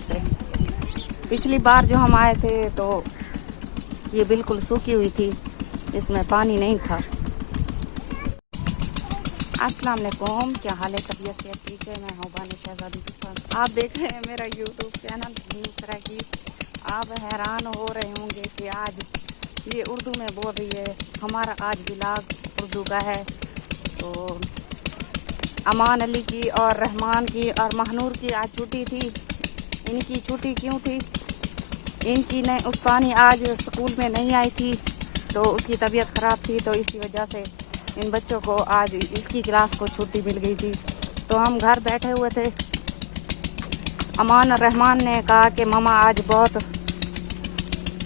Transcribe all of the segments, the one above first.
से। पिछली बार जो हम आए थे तो ये बिल्कुल सूखी हुई थी, इसमें पानी नहीं था। अस्सलाम वालेकुम, क्या हाल है? तबीयत से ठीक है? मैं हूँ बानो शहजादी के साथ। आप देख रहे हैं मेरा यूट्यूब चैनल न्यूज़ की। आप हैरान हो रहे होंगे कि आज ये उर्दू में बोल रही है। हमारा आज व्लॉग उर्दू का है। तो अमान अली की और रहमान की और महनूर की आज छुट्टी थी। इनकी छुट्टी क्यों थी? इनकी ने उस्तानी आज स्कूल में नहीं आई थी, तो उसकी तबीयत ख़राब थी, तो इसी वजह से इन बच्चों को आज इसकी क्लास को छुट्टी मिल गई थी। तो हम घर बैठे हुए थे। अमान और रहमान ने कहा कि मामा आज बहुत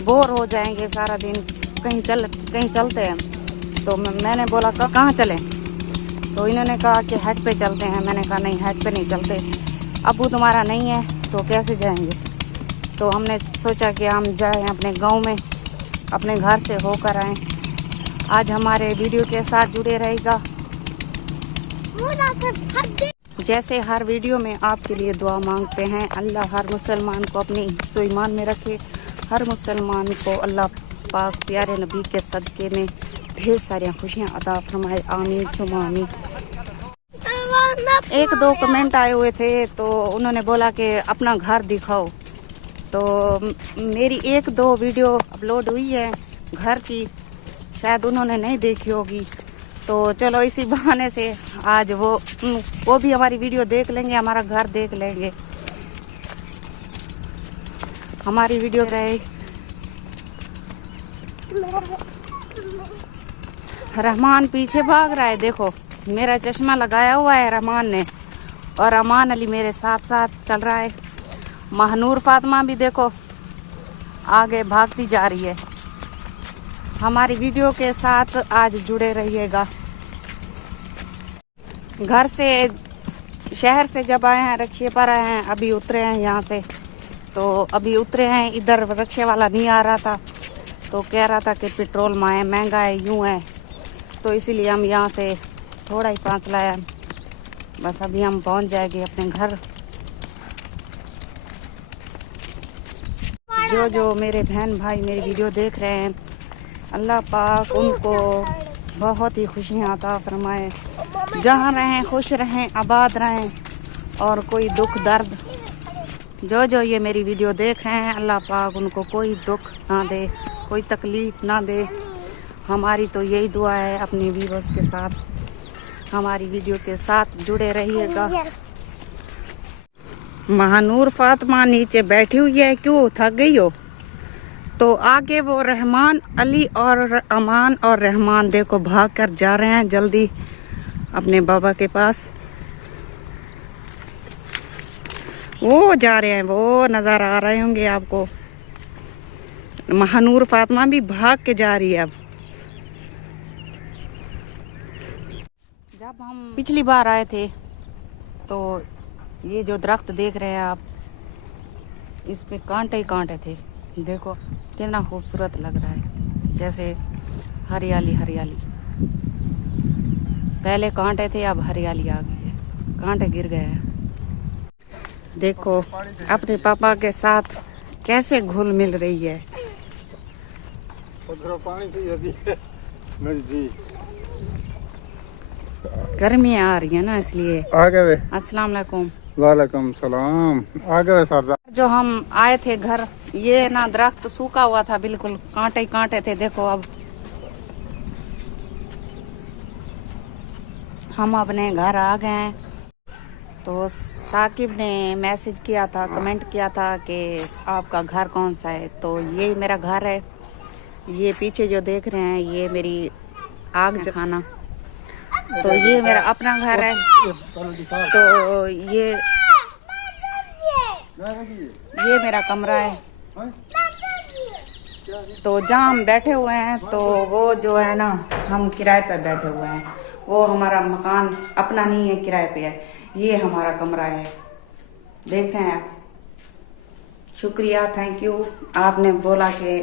बोर हो जाएंगे सारा दिन, कहीं चलते हैं। तो मैंने बोला कहाँ चलें? तो इन्होंने कहा कि हट पे चलते हैं। मैंने कहा नहीं, हट पे नहीं चलते, अबू तुम्हारा नहीं है तो कैसे जाएंगे। तो हमने सोचा कि हम जाएं अपने गांव में, अपने घर से होकर आएं। आज हमारे वीडियो के साथ जुड़े रहेगा। जैसे हर वीडियो में आपके लिए दुआ मांगते हैं, अल्लाह हर मुसलमान को अपने हिफ्ज़ ईमान में रखे। हर मुसलमान को अल्लाह पाक प्यारे नबी के सदक़े में ढेर सारी खुशियाँ अता फरमाए। आमीन सुम्मा आमीन। एक दो कमेंट आए हुए थे, तो उन्होंने बोला कि अपना घर दिखाओ। तो मेरी एक दो वीडियो अपलोड हुई है घर की, शायद उन्होंने नहीं देखी होगी। तो चलो इसी बहाने से आज वो भी हमारी वीडियो देख लेंगे, हमारा घर देख लेंगे, हमारी वीडियो रहे। रहमान पीछे भाग रहा है, देखो मेरा चश्मा लगाया हुआ है रहमान ने, और अमान अली मेरे साथ साथ चल रहा है। महनूर फातिमा भी देखो आगे भागती जा रही है। हमारी वीडियो के साथ आज जुड़े रहिएगा। घर से शहर से जब आए हैं, रिक्शे पर आए हैं, अभी उतरे हैं यहाँ से। तो अभी उतरे हैं, इधर रिक्शे वाला नहीं आ रहा था, तो कह रहा था कि पेट्रोल महंगा है, यूँ है। तो इसीलिए हम यहाँ से थोड़ा ही फासला है, बस अभी हम पहुँच जाएंगे अपने घर। जो मेरे बहन भाई मेरी वीडियो देख रहे हैं, अल्लाह पाक उनको बहुत ही खुशियाँ अता फरमाए। जहाँ रहें खुश रहें, आबाद रहें, और कोई दुख दर्द जो ये मेरी वीडियो देख रहे हैं, अल्लाह पाक उनको कोई दुख ना दे, कोई तकलीफ़ ना दे। हमारी तो यही दुआ है। अपनी व्यूअर्स के साथ हमारी वीडियो के साथ जुड़े रहिएगा। महनूर फातिमा नीचे बैठी हुई है, क्यों थक गई हो? तो आगे वो रहमान अली और अमान और रहमान देखो भाग कर जा रहे हैं जल्दी अपने बाबा के पास। वो जा रहे हैं, वो नज़र आ रहे होंगे आपको। महनूर फातिमा भी भाग के जा रही है। अब जब हम पिछली बार आए थे, तो ये जो दरख्त देख रहे हैं आप, इस पे कांटे ही कांटे थे। देखो कितना खूबसूरत लग रहा है, जैसे हरियाली हरियाली। पहले कांटे थे, अब हरियाली आ गई है, कांटे गिर गए हैं। देखो अपने पापा के साथ कैसे घुल मिल रही है। गर्मियाँ आ रही है ना, इसलिए। अस्सलाम वालेकुम। वालेकुम सलाम। आगे सरदार, जो हम आए थे घर, ये ना दरख्त सूखा हुआ था, बिल्कुल कांटे ही कांटे थे। देखो अब हम अपने घर आ गए हैं। तो साकिब ने मैसेज किया था, कमेंट किया था कि आपका घर कौन सा है। तो ये मेरा घर है। ये पीछे जो देख रहे हैं, ये मेरी आग जखाना। तो ये मेरा अपना घर है। तो ये मेरा कमरा है। तो जहाँ हम बैठे हुए हैं, तो वो जो है ना, हम किराए पर बैठे हुए हैं। वो हमारा मकान अपना नहीं है, किराए पे है। ये हमारा कमरा है, देख रहे हैं आप। शुक्रिया, थैंक यू। आपने बोला कि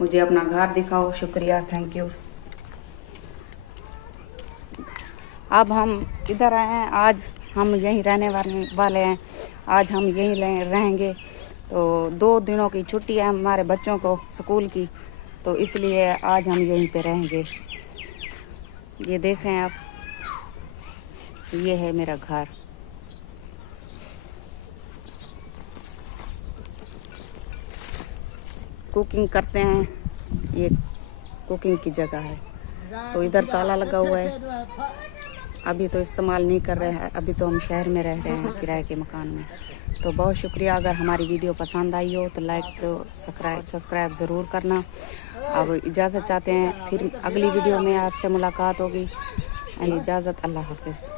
मुझे अपना घर दिखाओ, शुक्रिया, थैंक यू। अब हम इधर आए हैं, आज हम यहीं रहने वाले हैं। आज हम यहीं रहेंगे। तो 2 दिनों की छुट्टी है हमारे बच्चों को स्कूल की, तो इसलिए आज हम यहीं पे रहेंगे। ये देख रहे हैं आप, ये है मेरा घर। कुकिंग करते हैं, ये कुकिंग की जगह है। तो इधर ताला लगा हुआ है, अभी तो इस्तेमाल नहीं कर रहे हैं, अभी तो हम शहर में रह रहे हैं किराए के मकान में। तो बहुत शुक्रिया, अगर हमारी वीडियो पसंद आई हो तो लाइक तो सब्सक्राइब ज़रूर करना। अब इजाज़त चाहते हैं, फिर अगली वीडियो में आपसे मुलाकात होगी। इजाज़त, अल्लाह हाफिज़।